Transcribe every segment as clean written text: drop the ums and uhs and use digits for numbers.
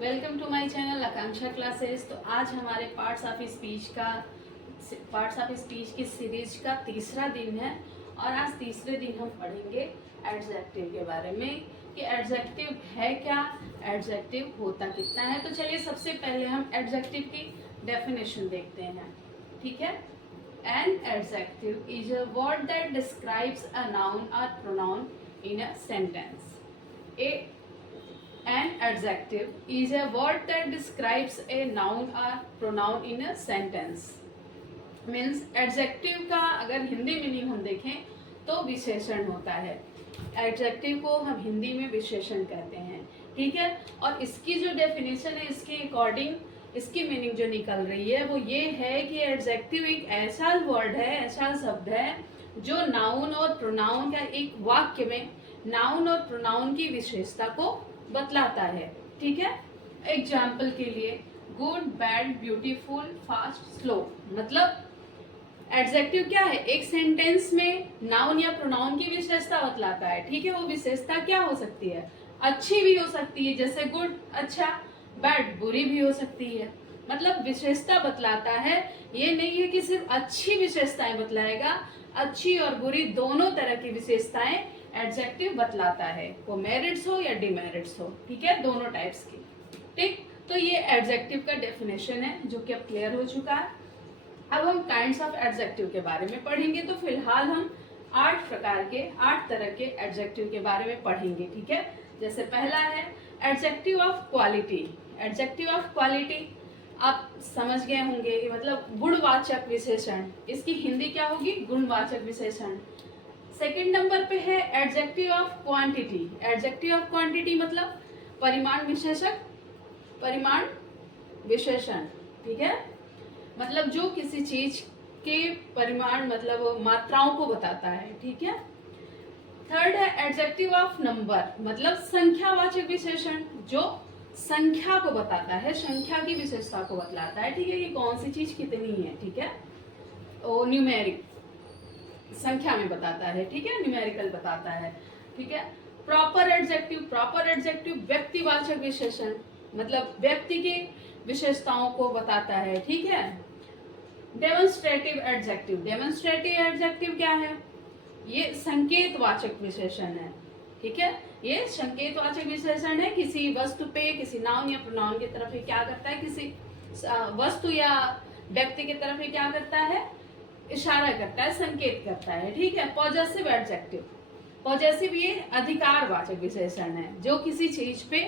Welcome to my channel Akanksha classes. तो आज हमारे पार्ट्स ऑफ स्पीच की सीरीज का तीसरा दिन है और आज तीसरे दिन हम पढ़ेंगे एडजेक्टिव के बारे में कि एडजेक्टिव है क्या, एडजेक्टिव होता कितना है। तो चलिए सबसे पहले हम एडजेक्टिव की डेफिनेशन देखते हैं। ठीक है, an adjective is a word that describes a noun और pronoun in a sentence. An adjective is a word that describes a noun or pronoun in a sentence. Means adjective का अगर Hindi meaning हम देखें तो विशेषण होता है। एडजेक्टिव को हम हिंदी में विशेषण कहते हैं। ठीक है, और इसकी जो डेफिनेशन है इसके अकॉर्डिंग इसकी मीनिंग जो निकल रही है वो ये है कि एडजेक्टिव एक ऐसा वर्ड है, ऐसा शब्द है जो नाउन और प्रोनाउन का एक वाक्य में नाउन और प्रोनाउन की विशेषता को बतलाता है। ठीक है, एग्जाम्पल के लिए good, bad, beautiful, fast, slow. मतलब एडजेक्टिव क्या है, एक सेंटेंस में नाउन या प्रोनाउन की विशेषता बतलाता है। ठीक है, वो विशेषता क्या हो सकती है, अच्छी भी हो सकती है जैसे गुड अच्छा, बैड बुरी भी हो सकती है। मतलब विशेषता बतलाता है, ये नहीं है कि सिर्फ अच्छी विशेषताएं बतलाएगा, अच्छी और बुरी दोनों तरह की विशेषताएं एडजेक्टिव बतलाता है, वो मेरिट्स हो या डिमेरिट्स हो। ठीक है, दोनों टाइप्स की। ठीक, तो ये एडजेक्टिव का डेफिनेशन है जो कि अब क्लियर हो चुका है। अब हम काइंड्स ऑफ एडजेक्टिव के बारे में पढ़ेंगे। तो फिलहाल हम 8 तरह के एडजेक्टिव के बारे में पढ़ेंगे। ठीक है, जैसे पहला है adjective of quality. Adjective of quality आप समझ गए होंगे कि मतलब गुणवाचक विशेषण। इसकी हिंदी क्या होगी, गुणवाचक विशेषण। सेकेंड नंबर पे है adjective of quantity. Adjective of quantity मतलब परिमाण विशेषक, परिमाण विशेषण। ठीक है, मतलब जो किसी चीज के परिमाण मतलब मात्राओं को बताता है। ठीक है। थर्ड है एडजेक्टिव ऑफ नंबर, मतलब संख्यावाचक विशेषण जो संख्या को बताता है, संख्या की विशेषता को बतलाता है। ठीक है, कि कौन सी चीज कितनी है। ठीक है, वो न्यूमेरिक संख्या में बताता है। ठीक है, न्यूमेरिकल बताता है। ठीक है, प्रॉपर एडजेक्टिव। प्रॉपर एडजेक्टिव व्यक्तिवाचक विशेषण, मतलब व्यक्ति की विशेषताओं को बताता है। ठीक है। Demonstrative adjective. डेमोन्स्ट्रेटिव एडजेक्टिव क्या है, ये संकेतवाचक विशेषण है। ठीक है, ये संकेतवाचक विशेषण है, किसी वस्तु पे, किसी नाउन या प्रोनाउन की तरफ ये क्या करता है, किसी वस्तु या व्यक्ति की तरफ ये क्या करता है, इशारा करता है, संकेत करता है। ठीक है। Possessive adjective. पॉजेसिव ये अधिकारवाचक विशेषण है जो किसी चीज पे,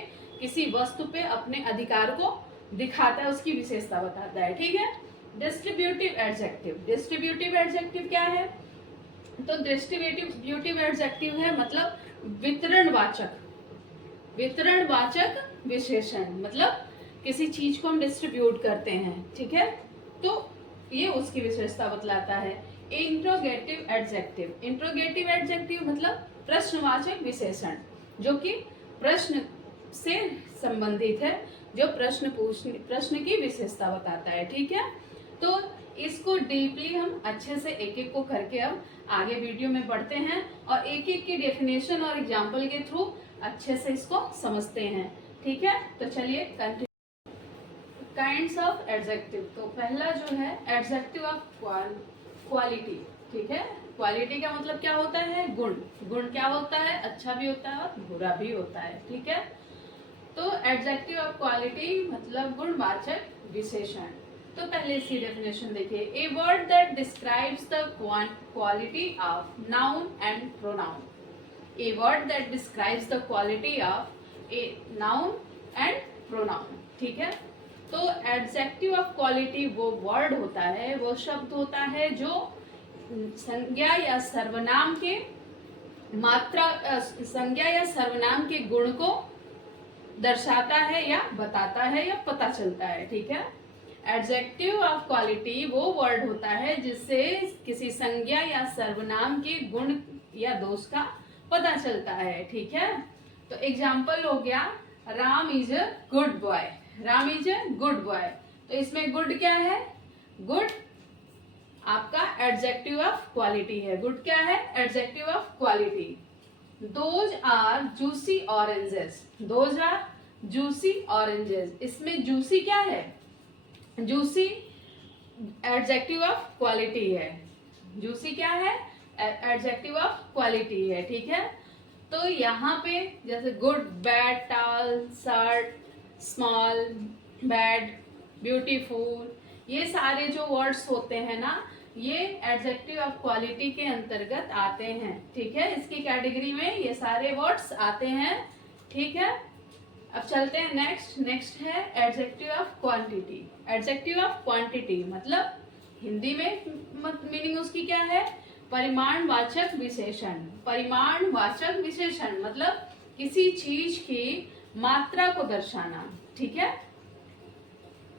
किसी वस्तु पे अपने अधिकार को दिखाता है, उसकी विशेषता बताता है। ठीक है। Distributive adjective. डिस्ट्रीब्यूटिव एडजेक्टिव क्या है, तो डिस्ट्रीब्यूटिव एडजेक्टिव है मतलब वितरणवाचक, वितरणवाचक विशेषण। मतलब किसी चीज को हम डिस्ट्रीब्यूट करते हैं। ठीक है, तो ये उसकी विशेषता बतलाता है। Interrogative adjective. इंट्रोगेटिव एडजेक्टिव मतलब प्रश्नवाचक विशेषण जो कि प्रश्न से संबंधित है, जो प्रश्न की विशेषता बताता है। ठीक है, तो इसको डीपली हम अच्छे से एक एक को करके अब आगे वीडियो में पढ़ते हैं और एक एक की डेफिनेशन और एग्जाम्पल के थ्रू अच्छे से इसको समझते हैं। ठीक है, तो चलिए कंटिन्यू। Kinds of adjective. तो पहला जो है एडजेक्टिव ऑफ क्वालिटी। ठीक है, क्वालिटी का मतलब क्या होता है, गुण। गुण क्या होता है, अच्छा भी होता है और बुरा भी होता है। ठीक है, तो एडजेक्टिव ऑफ क्वालिटी मतलब गुणवाचक विशेषण। तो पहले इसकी डेफिनेशन देखिए। ए word that describes the quality of noun and pronoun. A word that describes the quality of a noun and pronoun. ठीक है, तो एडजेक्टिव ऑफ क्वालिटी वो वर्ड होता है, वो शब्द होता है जो संज्ञा या सर्वनाम के संज्ञा या सर्वनाम के गुण को दर्शाता है या बताता है या पता चलता है। ठीक है, एडजेक्टिव ऑफ क्वालिटी वो वर्ड होता है जिससे किसी संज्ञा या सर्वनाम के गुण या दोष का पता चलता है। ठीक है, तो एग्जाम्पल हो गया Ram is a good boy. Ram is a good boy, तो इसमें गुड क्या है, गुड आपका एडजेक्टिव ऑफ क्वालिटी है। गुड क्या है, adjective of quality. Those are juicy oranges. Those are juicy oranges, इसमें जूसी क्या है, जूसी एडजेक्टिव ऑफ क्वालिटी है, जूसी क्या है, एडजेक्टिव ऑफ क्वालिटी है, ठीक है। तो यहाँ पे जैसे good, bad, tall, short, small, bad, beautiful, ये सारे जो वर्ड्स होते हैं ना, ये एडजेक्टिव ऑफ क्वालिटी के अंतर्गत आते हैं, ठीक है। इसकी कैटेगरी में ये सारे वर्ड्स आते हैं, ठीक है। अब चलते हैं नेक्स्ट है adjective of quantity. Adjective of quantity मतलब हिंदी में मीनिंग उसकी क्या है, परिमाणवाचक विशेषण। परिमाणवाचक विशेषण मतलब किसी चीज की मात्रा को दर्शाना, ठीक है।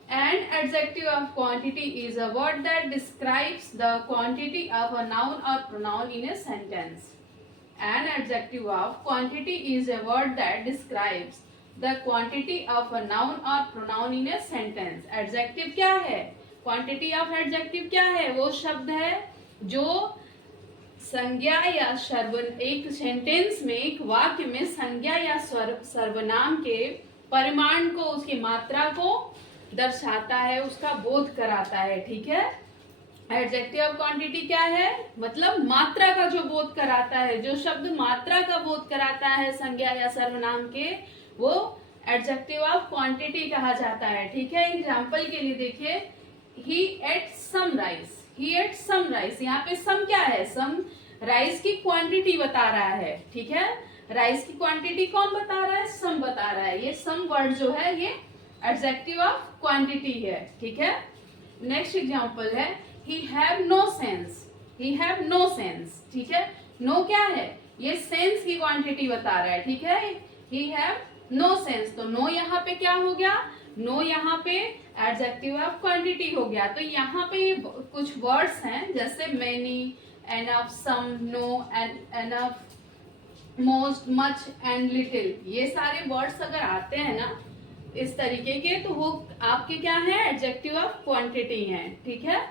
An adjective of quantity is a word that describes the quantity of a noun or pronoun in a sentence. An adjective of quantity is a word that describes the quantity of a noun or pronoun in a sentence. Adjective क्या है, quantity of adjective क्या है, वो शब्द है जो संज्ञा या एक सेंटेंस में, एक वाक्य में संज्ञा या सर्वनाम के परिमाण को, उसकी मात्रा को दर्शाता है, उसका बोध कराता है, ठीक है। एडजेक्टिव ऑफ क्वांटिटी क्या है, मतलब मात्रा का जो बोध कराता है, जो शब्द मात्रा का बोध कराता है संज्ञा या सर्वनाम के, वो एडजेक्टिव ऑफ क्वांटिटी कहा जाता है, ठीक है। एग्जाम्पल के लिए देखिए, he ate some rice, he ate some rice, यहाँ पे सम क्या है, सम राइस की क्वांटिटी बता रहा है, ठीक है। राइस की क्वांटिटी कौन बता रहा है, सम बता रहा है। ये सम वर्ड जो है ये एडजेक्टिव ऑफ क्वांटिटी है, ठीक है। नेक्स्ट एग्जांपल है, he have no sense, he have no sense, ठीक है। नो क्या है, ये सेंस की क्वांटिटी बता रहा है, ठीक है। ही हैव नो सेंस, तो नो यहाँ पे क्या हो गया, नो यहाँ पे एडजेक्टिव ऑफ क्वांटिटी हो गया। तो यहाँ पे कुछ वर्ड्स हैं जैसे many, enough, some, no, enough, most, much and little, ये सारे वर्ड्स अगर आते हैं ना इस तरीके के, तो वो आपके क्या है, एडजेक्टिव ऑफ क्वांटिटी हैं, ठीक है।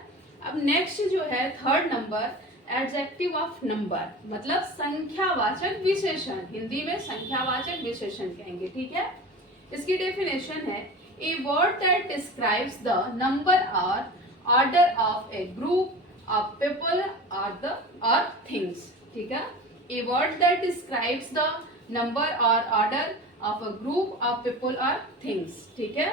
अब नेक्स्ट जो है third number, adjective of number मतलब संख्यावाचक विशेषण, हिंदी में संख्यावाचक विशेषण कहेंगे, ठीक है। इसकी डेफिनेशन है, a word that describes the number और order of a group of people और थिंग्स, ठीक है। A word that describes the number और order of a group of people और थिंग्स, ठीक है।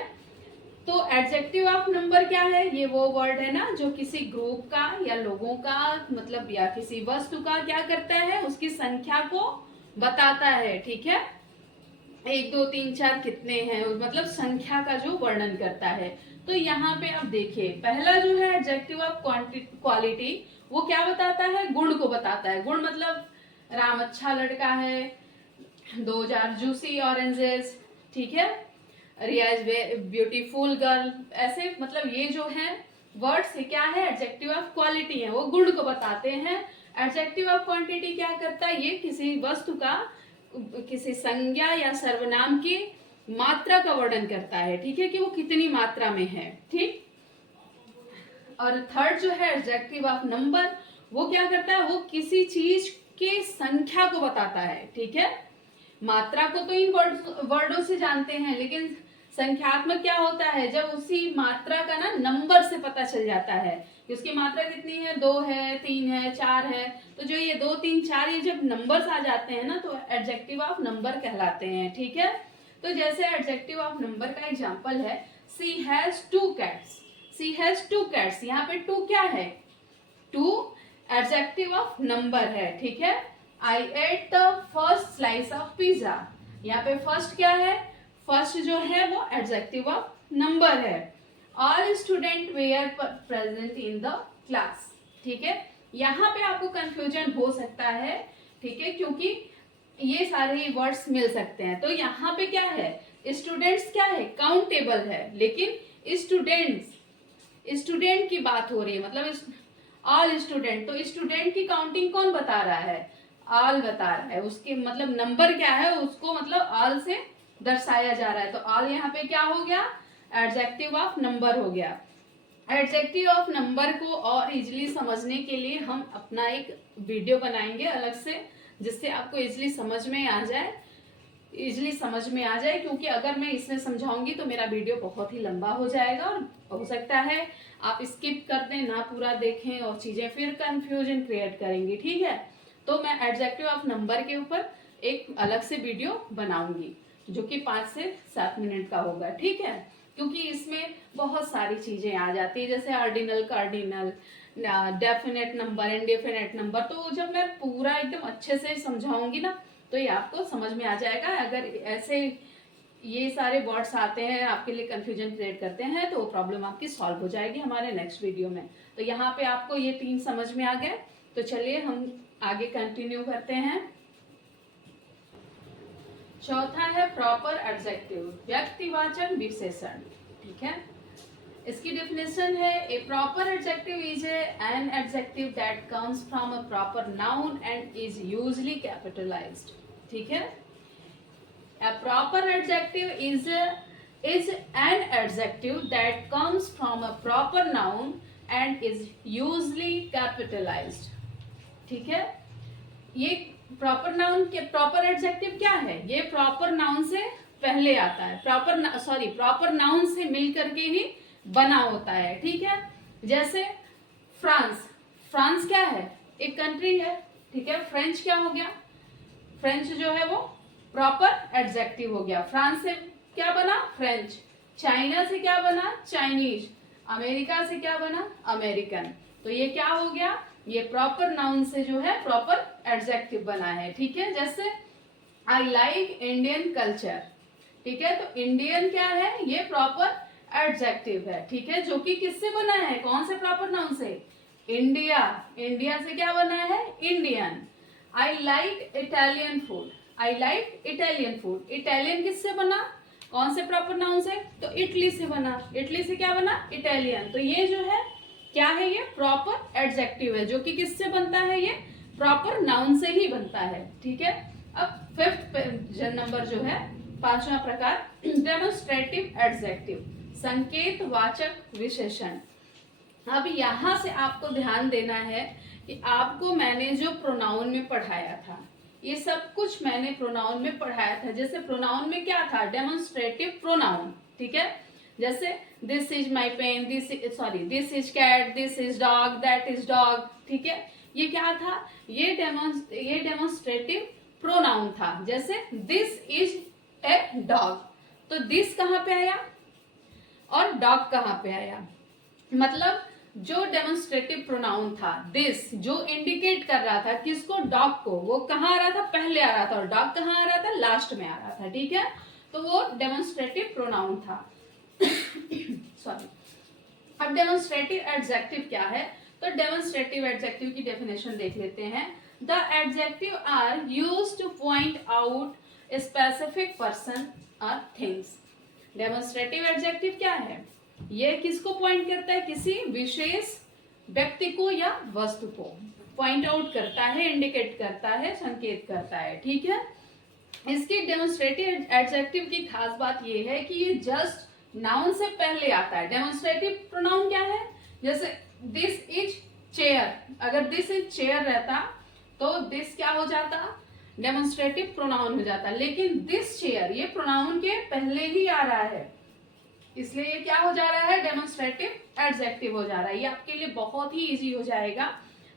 तो एडजेक्टिव ऑफ नंबर क्या है, ये वो वर्ड है ना जो किसी ग्रुप का या लोगों का मतलब या किसी वस्तु का क्या करता है, उसकी संख्या को बताता है, ठीक है। 1 2 3 4 कितने हैं, मतलब संख्या का जो वर्णन करता है। तो यहाँ पे आप देखिए, पहला जो है एडजेक्टिव ऑफ क्वालिटी, वो क्या बताता है, गुण को बताता है। गुण मतलब राम अच्छा लड़का है, 2000 जूसी ऑरेंजेस, ठीक है। रिया इज ब्यूटीफुल गर्ल, ऐसे मतलब ये जो है वर्ड्स क्या है, एडजेक्टिव ऑफ क्वालिटी है, वो गुण को बताते हैं। एडजेक्टिव ऑफ क्वांटिटी क्या करता है, ये किसी वस्तु का, किसी संज्ञा या सर्वनाम की मात्रा का वर्णन करता है, ठीक है, कि वो कितनी मात्रा में है, ठीक। और थर्ड जो है एडजेक्टिव ऑफ नंबर, वो क्या करता है, वो किसी चीज की संख्या को बताता है, ठीक है। मात्रा को तो इन वर्डों से जानते हैं, लेकिन संख्यात्मक क्या होता है, जब उसी मात्रा का ना नंबर से पता चल जाता है कि उसकी मात्रा कितनी है, 2 है, 3 है, 4 है। तो जो ये 2 3 4 ये जब नंबर्स आ जाते हैं ना, तो एडजेक्टिव ऑफ नंबर कहलाते हैं, ठीक है। तो जैसे एडजेक्टिव ऑफ नंबर का एग्जांपल है, she has 2 cats, she has 2 cats, यहाँ पे 2 क्या है, 2 एडजेक्टिव ऑफ नंबर है, ठीक है। I ate the first slice of pizza, यहाँ पे फर्स्ट क्या है, फर्स्ट जो है वो एडजेक्टिव ऑफ नंबर है। All student were present in the class, ठीक है। यहाँ पे आपको कंफ्यूजन हो सकता है, ठीक है, क्योंकि ये सारे वर्ड्स मिल सकते हैं। तो यहाँ पे क्या है, स्टूडेंट्स क्या है, काउंटेबल है, लेकिन स्टूडेंट की बात हो रही है, मतलब ऑल स्टूडेंट, तो स्टूडेंट की काउंटिंग कौन बता रहा है, ऑल बता रहा है। उसके मतलब नंबर क्या है, उसको मतलब ऑल से दर्शाया जा रहा है। तो ऑल यहाँ पे क्या हो गया, एडजेक्टिव ऑफ नंबर हो गया। एडजेक्टिव ऑफ नंबर को और इजीली समझने के लिए हम अपना एक वीडियो बनाएंगे अलग से, जिससे आपको इजीली समझ में आ जाए। इजिली समझ में आ जाए, क्योंकि अगर मैं इसमें समझाऊंगी तो मेरा वीडियो बहुत ही लंबा हो जाएगा और हो सकता है आप स्किप कर दें, ना पूरा देखें और चीजें फिर कंफ्यूजन क्रिएट करेंगी। ठीक है, तो मैं एडजेक्टिव ऑफ नंबर के ऊपर एक अलग से वीडियो बनाऊंगी जो कि 5 से 7 मिनट का होगा। ठीक है, क्योंकि इसमें बहुत सारी चीजें आ जाती है, जैसे ordinal, cardinal, definite number, indefinite number. तो जब मैं पूरा एकदम अच्छे से समझाऊंगी ना तो ये आपको समझ में आ जाएगा। अगर ऐसे ये सारे वर्ड्स आते हैं आपके लिए कंफ्यूजन क्रिएट करते हैं तो वो प्रॉब्लम आपकी सॉल्व हो जाएगी हमारे नेक्स्ट वीडियो में। तो यहाँ पे आपको ये 3 समझ में आ गए, तो चलिए हम आगे कंटिन्यू करते हैं। चौथा है प्रॉपर एडजेक्टिव, व्यक्तिवाचक विशेषण। ठीक है, इसकी डेफिनेशन है a proper adjective is an adjective that comes from a proper noun and is usually capitalised. ठीक है, a proper adjective is an adjective that comes from a proper noun and is usually capitalized। ठीक है, ये proper noun के proper adjective क्या है, ये proper noun से पहले आता है, प्रॉपर नाउन से मिलकर के ही बना होता है। ठीक है, जैसे फ्रांस, फ्रांस क्या है, एक कंट्री है। ठीक है, फ्रेंच क्या हो गया, फ्रेंच जो है वो प्रॉपर एडजेक्टिव हो गया। फ्रांस से क्या बना, फ्रेंच। चाइना से क्या बना, चाइनीज। अमेरिका से क्या बना, अमेरिकन। तो ये क्या हो गया, ये प्रॉपर नाउन से जो है प्रॉपर एडजेक्टिव बना है। ठीक है, जैसे आई लाइक इंडियन कल्चर। ठीक है, तो इंडियन क्या है, ये प्रॉपर एडजेक्टिव है। ठीक है, जो कि किससे बना है, कौन से प्रॉपर नाउन से, इंडिया। इंडिया से क्या बना है, Indian. I like Italian food, I like Italian food. Italian किससे बना, कौन से प्रॉपर नाउन से, तो इटली से बना। इटली से क्या बना, इटालियन। तो ये जो है क्या है, ये प्रॉपर एडजेक्टिव है, जो कि किससे बनता है, ये प्रॉपर नाउन से ही बनता है। ठीक है, अब 5th नंबर जो है, 5वां प्रकार, डेमोन्स्ट्रेटिव एडजेक्टिव, संकेतवाचक विशेषण। अब यहाँ से आपको ध्यान देना है कि आपको मैंने जो प्रोनाउन में पढ़ाया था, ये सब कुछ मैंने प्रोनाउन में पढ़ाया था। जैसे प्रोनाउन में क्या था, डेमोन्स्ट्रेटिव प्रोनाउन। ठीक है, जैसे this is my pen, this is cat, this is dog, that is dog. ठीक है, ये क्या था, ये डेमोन्स्ट्रेटिव प्रोनाउन था। जैसे दिस इज ए डॉग, तो दिस कहाँ पे आया और डॉग कहाँ पे आया, मतलब जो डेमोन्स्ट्रेटिव प्रोनाउन था दिस, जो इंडिकेट कर रहा था किसको, डॉग को, वो कहाँ आ रहा था, पहले आ रहा था, और डॉग कहाँ आ रहा था, लास्ट में आ रहा था। ठीक है, तो वो डेमोन्स्ट्रेटिव प्रोनाउन था। सॉरी, अब डेमोन्स्ट्रेटिव एडजेक्टिव क्या है, तो डेमोन्स्ट्रेटिव एडजेक्टिव की डेफिनेशन देख लेते हैं। The adjective are used to point out a specific person और थिंग्स। डेमोन्स्ट्रेटिव एडजेक्टिव क्या है, ये किसको पॉइंट करता है, किसी विशेष व्यक्ति को या वस्तु को पॉइंट आउट करता है, इंडिकेट करता है, संकेत करता है। ठीक है, इसकी डेमोन्स्ट्रेटिव एडजेक्टिव की खास बात ये है कि ये जस्ट नाउन से पहले आता है। डेमोन्स्ट्रेटिव प्रोनाउन क्या है, जैसे दिस इज चेयर, अगर दिस इज चेयर रहता तो दिस क्या हो जाता, डेमोन्स्ट्रेटिव प्रोनाउन हो जाता, लेकिन दिस चेयर ये प्रोनाउन के पहले ही आ रहा है, इसलिए ये क्या हो जा रहा है, डेमोन्स्ट्रेटिव एडजेक्टिव हो जा रहा है। ये आपके लिए बहुत ही इजी हो जाएगा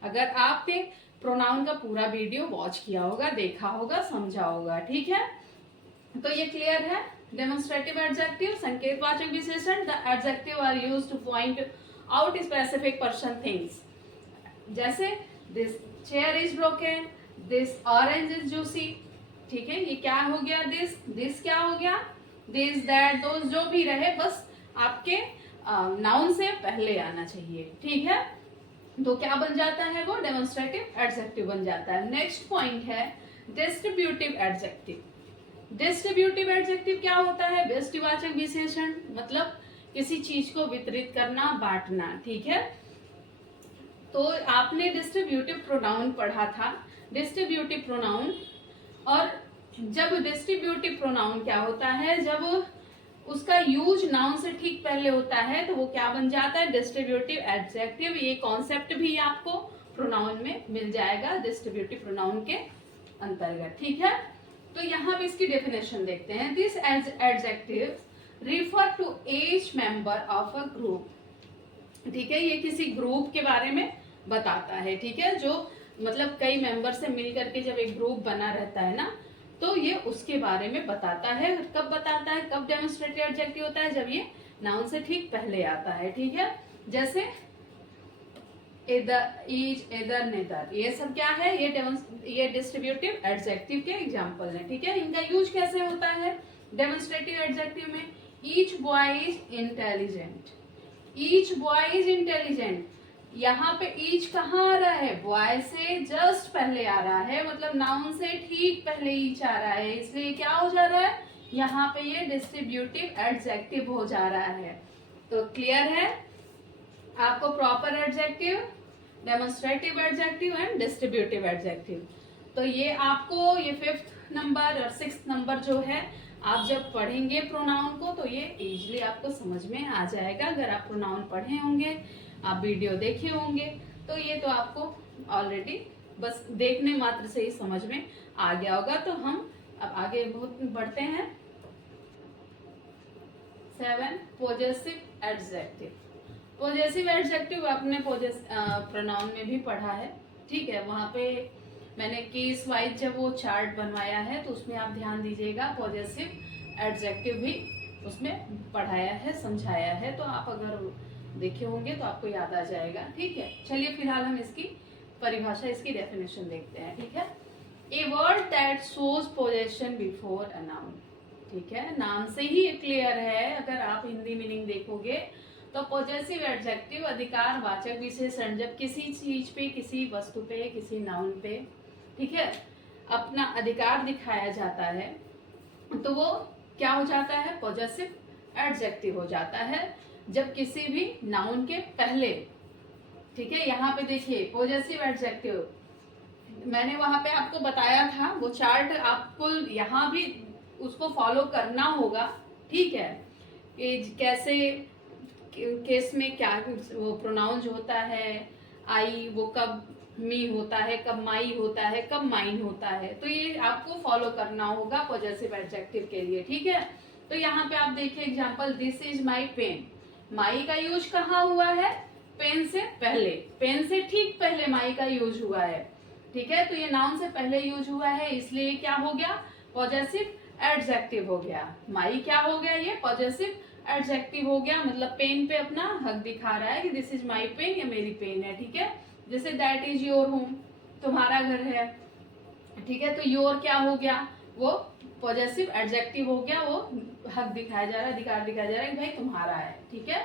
अगर आपने प्रोनाउन का पूरा वीडियो वॉच किया होगा, देखा होगा, समझा होगा। ठीक है, तो ये क्लियर है। डेमोन्स्ट्रेटिव एडजेक्टिव, संकेतवाचक विशेषण। The adjective are used to point out specific person, things. जैसे this chair is broken, this orange is juicy. ठीक है, ये क्या हो गया, दिस क्या हो गया, दिस, दैट, दोस, जो भी रहे, बस आपके नाउन से पहले आना चाहिए। ठीक है, तो क्या बन जाता है, वो डेमोन्स्ट्रेटिव एडजेक्टिव बन जाता है। नेक्स्ट पॉइंट है डिस्ट्रीब्यूटिव एडजेक्टिव। डिस्ट्रीब्यूटिव एडजेक्टिव क्या होता है, व्यष्टिवाचक विशेषण, मतलब किसी चीज को वितरित करना, बांटना। ठीक है, तो आपने डिस्ट्रीब्यूटिव प्रोनाउन पढ़ा था, डिस्ट्रीब्यूटिव प्रोनाउन। और जब डिस्ट्रीब्यूटिव प्रोनाउन क्या होता है, जब उसका यूज नाउन से ठीक पहले होता है तो वो क्या बन जाता है, डिस्ट्रीब्यूटिव एडजेक्टिव। ये कॉन्सेप्ट भी आपको प्रोनाउन में मिल जाएगा डिस्ट्रीब्यूटिव प्रोनाउन के अंतर्गत। ठीक है, तो यहाँ पे इसकी डेफिनेशन देखते हैं। This adjective refer to each member of a group, ठीक है, ये किसी ग्रुप के बारे में बताता है, ठीक है, जो मतलब कई मेंबर से मिल करके जब एक ग्रुप बना रहता है ना, तो ये उसके बारे में बताता है। कब बताता है, कब डेमोन्स्ट्रेटिव एडजेक्टिव होता है, जब ये नाउन से ठीक पहले आता है, ठीक है। जैसे इधर, ईच, इधर, नेदर, ये सब क्या है, ये डिस्ट्रीब्यूटिव एडजेक्टिव के एग्जांपल हैं, ठीक है। इनका यूज कैसे होता है डेमोन्स्ट्रेटिव एडजेक्टिव में? Each boy is intelligent, each boy is intelligent, यहाँ पे ईच कहाँ आ रहा है, बॉय से जस्ट पहले आ रहा है, मतलब नाउन से ठीक पहले ईच आ रहा है, इसलिए क्या हो जा रहा है, यहाँ पे ये डिस्ट्रीब्यूटिव एडजेक्टिव हो जा रहा है। तो क्लियर है आपको? Proper adjective, demonstrative adjective and distributive adjective. तो ये आपको ये 5th नंबर और 6th नंबर जो है, आप जब पढ़ेंगे प्रोनाउन को तो ये इजीली आपको समझ में आ जाएगा। अगर आप प्रोनाउन पढ़े होंगे, आप वीडियो देखे होंगे, तो ये तो आपको ऑलरेडी बस देखने मात्र से ही समझ में आ गया होगा। तो हम अब आगे बहुत बढ़ते हैं। 7 पॉजेसिव एडजेक्टिव। पॉजेसिव एडजेक्टिव आपने प्रोनाउन में भी पढ़ा है, ठीक है। वहां पे मैंने केस वाइज जब वो चार्ट बनवाया है तो उसमें आप ध्यान दीजिएगा, पॉजेसिव एडजेक्टिव भी उसमें पढ़ाया है, समझाया है, तो आप अगर देखे होंगे तो आपको याद आ जाएगा, ठीक है। चलिए फिलहाल हम इसकी परिभाषा, इसकी डेफिनेशन देखते हैं, ठीक है। A word that shows possession before a noun, ठीक है, नाम से ही क्लियर है। अगर आप हिंदी मीनिंग देखोगे तो पॉजेसिव एडजेक्टिव अधिकार वाचक विशेषण, जब किसी चीज पे, किसी वस्तु पे, किसी नाउन पे, ठीक है, अपना अधिकार दिखाया जाता है तो वो क्या हो जाता है, पॉजेसिव एडजेक्टिव हो जाता है, जब किसी भी नाउन के पहले, ठीक है। यहाँ पे देखिए पॉजेसिव एडजेक्टिव मैंने वहां पे आपको बताया था, वो चार्ट आपको यहाँ भी उसको फॉलो करना होगा, ठीक है, कि कैसे केस में क्या वो प्रोनाउन जो होता है, आई वो कब मी होता है, कब माई होता है, कब माइन होता है, तो ये आपको फॉलो करना होगा पॉजेसिव एडजेक्टिव के लिए, ठीक है। तो यहाँ पे आप देखिए example, this is my pen, my का यूज कहाँ हुआ है, पेन से पहले, पेन से ठीक पहले माई का यूज हुआ है, ठीक है। तो ये नाउन से पहले यूज हुआ है, इसलिए क्या हो गया, पॉजेसिव एडजेक्टिव हो गया। माई क्या हो गया, ये पॉजेसिव एडजेक्टिव हो गया, मतलब पेन पे अपना हक दिखा रहा है कि दिस इज माई पेन, ये मेरी पेन है, ठीक है। जैसे दैट इज योर होम, तुम्हारा घर है, ठीक है। तो योर क्या हो गया, वो पॉजेसिव एडजेक्टिव हो गया, वो हक दिखाया जा रहा है, अधिकार दिखाया जा रहा है कि भाई तुम्हारा है, ठीक है।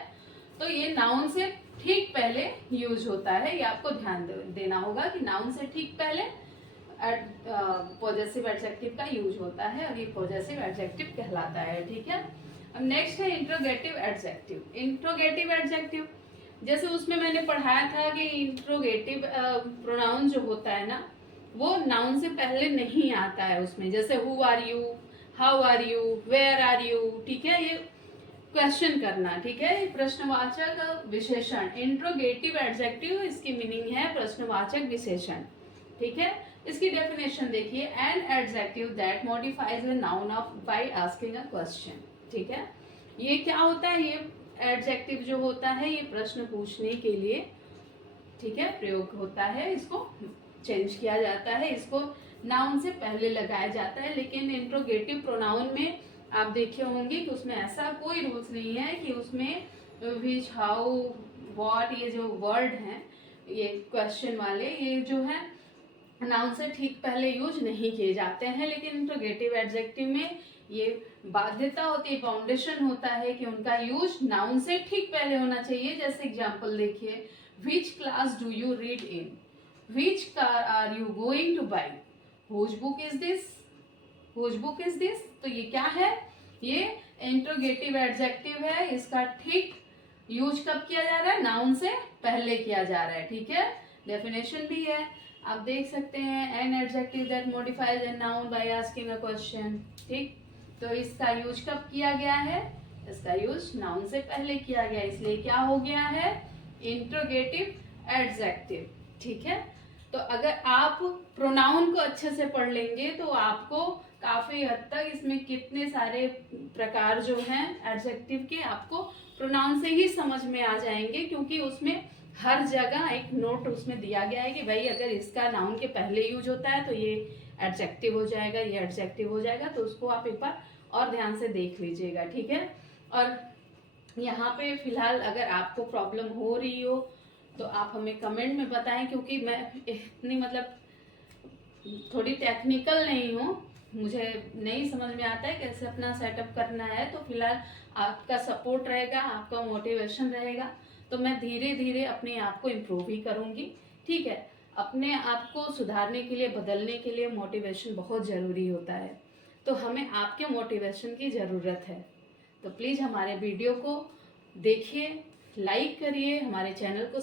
तो ये नाउन से ठीक पहले यूज होता है, ये आपको ध्यान देना होगा कि नाउन से ठीक पहले पॉजेसिव एडजेक्टिव का यूज होता है और ये पॉजेसिव एडजेक्टिव कहलाता है, ठीक है। अब नेक्स्ट है इंट्रोगेटिव एडजेक्टिव। इंट्रोगेटिव एडजेक्टिव जैसे उसमें मैंने पढ़ाया था कि इंट्रोगेटिव प्रोनाउन जो होता है ना, वो नाउन से पहले नहीं आता है उसमें, जैसे who are you, how are you, where are you, ठीक है, ये क्वेश्चन करना, ठीक है, ये प्रश्नवाचक विशेषण। इंट्रोगेटिव एडजेक्टिव इसकी मीनिंग है प्रश्नवाचक विशेषण, ठीक है। इसकी डेफिनेशन देखिए, N adjective that modifies a noun of by asking a question, ठीक है। ये क्या होता है, ये एडजेक्टिव जो होता है ये प्रश्न पूछने के लिए, ठीक है, प्रयोग होता है, इसको चेंज किया जाता है, इसको नाउन से पहले लगाया जाता है। लेकिन इंट्रोगेटिव प्रोनाउन में आप देखे होंगे कि उसमें ऐसा कोई रूल्स नहीं है कि उसमें विच, हाउ, व्हाट, ये जो वर्ड हैं, ये क्वेश्चन वाले, ये जो है नाउन से ठीक पहले यूज नहीं किए जाते हैं। लेकिन इंट्रोगेटिव एडजेक्टिव में ये बाध्यता होती है, फाउंडेशन होता है कि उनका यूज नाउन से ठीक पहले होना चाहिए। जैसे एग्जांपल देखिए, which class do you read in, which car are you going to buy, whose book is this, whose book is this. तो ये क्या है, ये इंट्रोगेटिव एडजेक्टिव है, इसका ठीक यूज कब किया जा रहा है, नाउन से पहले किया जा रहा है, ठीक है। डेफिनेशन भी है, आप देख सकते हैं, N adjective that modifies a noun by asking a question, ठीक। तो इसका यूज कब किया गया है, इसका यूज नाउन से पहले किया गया, इसलिए क्या हो गया है, इंट्रोगेटिव एडजेक्टिव, ठीक है। तो अगर आप प्रोनाउन को अच्छे से पढ़ लेंगे तो आपको काफ़ी हद तक इसमें कितने सारे प्रकार जो हैं एडजेक्टिव के आपको प्रोनाउन से ही समझ में आ जाएंगे, क्योंकि उसमें हर जगह एक नोट उसमें दिया गया है कि भाई अगर इसका नाउन के पहले यूज होता है तो ये एडजेक्टिव हो जाएगा, ये एडजेक्टिव हो जाएगा। तो उसको आप एक बार और ध्यान से देख लीजिएगा, ठीक है। और यहाँ पे फिलहाल अगर आपको प्रॉब्लम हो रही हो तो आप हमें कमेंट में बताएं, क्योंकि मैं इतनी मतलब थोड़ी टेक्निकल नहीं हूँ, मुझे नहीं समझ में आता है कैसे अपना सेटअप करना है। तो फिलहाल आपका सपोर्ट रहेगा, आपका मोटिवेशन रहेगा, तो मैं धीरे धीरे अपने आप को इम्प्रूव ही करूँगी, ठीक है। अपने आप को सुधारने के लिए, बदलने के लिए मोटिवेशन बहुत ज़रूरी होता है, तो हमें आपके मोटिवेशन की ज़रूरत है। तो प्लीज़ हमारे वीडियो को देखिए, लाइक करिए, हमारे चैनल को